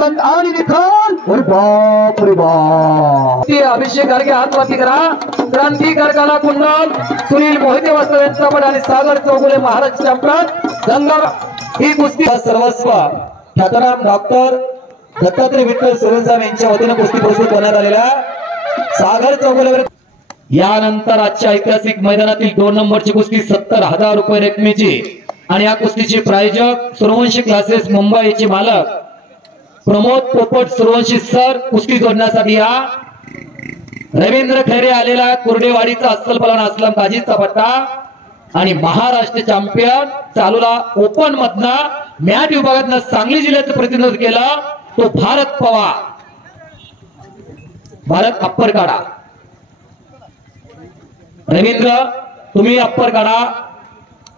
संत आणि निखाल और बाप रे बाप ते अभिषेक गाडगे हातवरती करा। क्रांतिकार कला कुंडल सुनील मोहिते वास्तव यांचा पण आणि सागर चौगुले महाराष्ट्र चॅम्पियन गंगा ही कुस्ती सर्वस्व ख्यातनाम डॉक्टर दत्तात्रय विठ्ठल सुरेंसाहेब यांच्या वतीने कुस्ती प्रस्तुत करण्यात आलेल्या सागर चौगुले यानंतर आजच्या ऐतिहासिक मैदानातील 2 नंबरची कुस्ती 70,000 रुपये रकमेची आणि या कुस्तीचे प्रायोजक सूर्यवंशी क्लासेस मुंबईचे मालक प्रमोद पोपट सूर्यवंशी सर कुस्ती जोडण्यासाठी या रवींद्र खैरे आलेला कुर्डेवाडीचा अस्सल पलवान असलम काजीचा पट्टा आणि महाराष्ट्र चॅम्पियन चालूला ओपन मधना मॅट विभागातनं सांगली जिल्ह्याचं प्रतिनिधित्व केलं तो भारत पवार। भारत अप्पर काढा रवींद्र तुम्ही अप्पर काढा।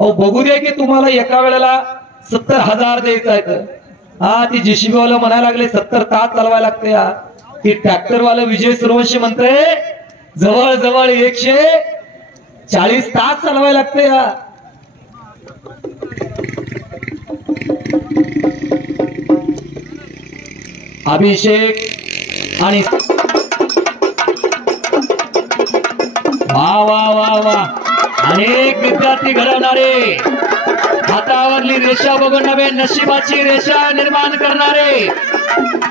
अहो बघू दे की तुम्हाला एका वेळेला 70,000 द्यायचं आहे। हा ती जेसीबी वाला म्हणायला लागले 70 तास चालवायला लागते। ती ट्रॅक्टर वाला विजय सूर्यवंशी म्हणते जवळ जवळ 140 तास चालवायला लागते। अभिषेक आणि वा वा वा वा अनेक विद्यार्थी घडवणारे हातावरली रेषा बघून नवे नशिबाची रेषा निर्माण करणारे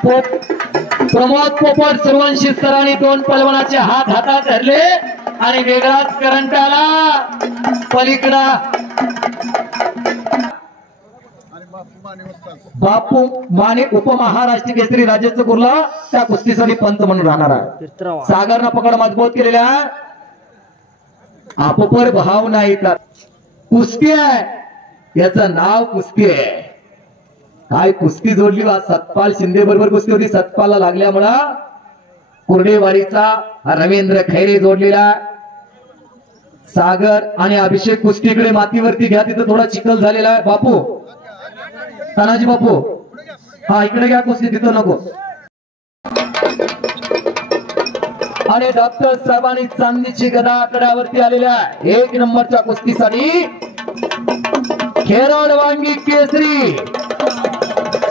प्रमोद पोपट सूर्यवंशी सरांनी 2 पलवानाचे हात हातात धरले आणि वेगळाच करंट आला पलीकडा बापू माने उपमहाराष्ट्र केसरी राज्याचं कुर्ला त्या कुस्तीसाठी पंच म्हणून राहणार आहे। सागरनं पकड मजबूत केलेल्या आपोपर भाव नाही तर कुस्ती आहे याचं नाव कुस्ती आहे। काय कुस्ती जोडली वा सतपाल शिंदे बरोबर कुस्ती होती। सतपालला लागल्यामुळं कुर्डेवाडीचा रवींद्र खैरे जोडलेला सागर आणि अभिषेक कुस्तीकडे मातीवरती घ्या तिथं थोडा चिखल झालेला आहे। बापू तानाजी बापू हा इकडे घ्या कुस्ती तिथं नको। आणि डॉक्टर साहेबांनी चांदीची गदा आकड्यावरती आलेल्या 1 नंबरच्या कुस्तीसाठी खेराड वांगी केसरी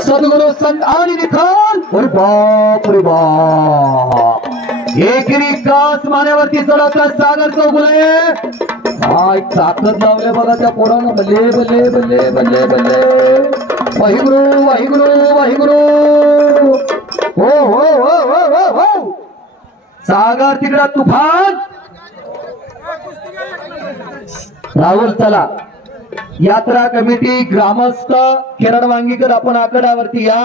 सद्गुरु संत आणि निखाल और बाप रे बाप एकेरी कास मानेवरती चढवता सागर चौगुले काय ताकद लावले बघा त्या पोरानं। बल्ले बल्ले बल्ले बल्ले बल्ले वाहिगुरु वाहिगुरु वाहिगुरु हो हो हो हो हो हो सागर तिकडा तुफान राहुल चला यात्रा कमिटी ग्रामस्थ खेराड वांगीकर आपण आकड्यावरती या।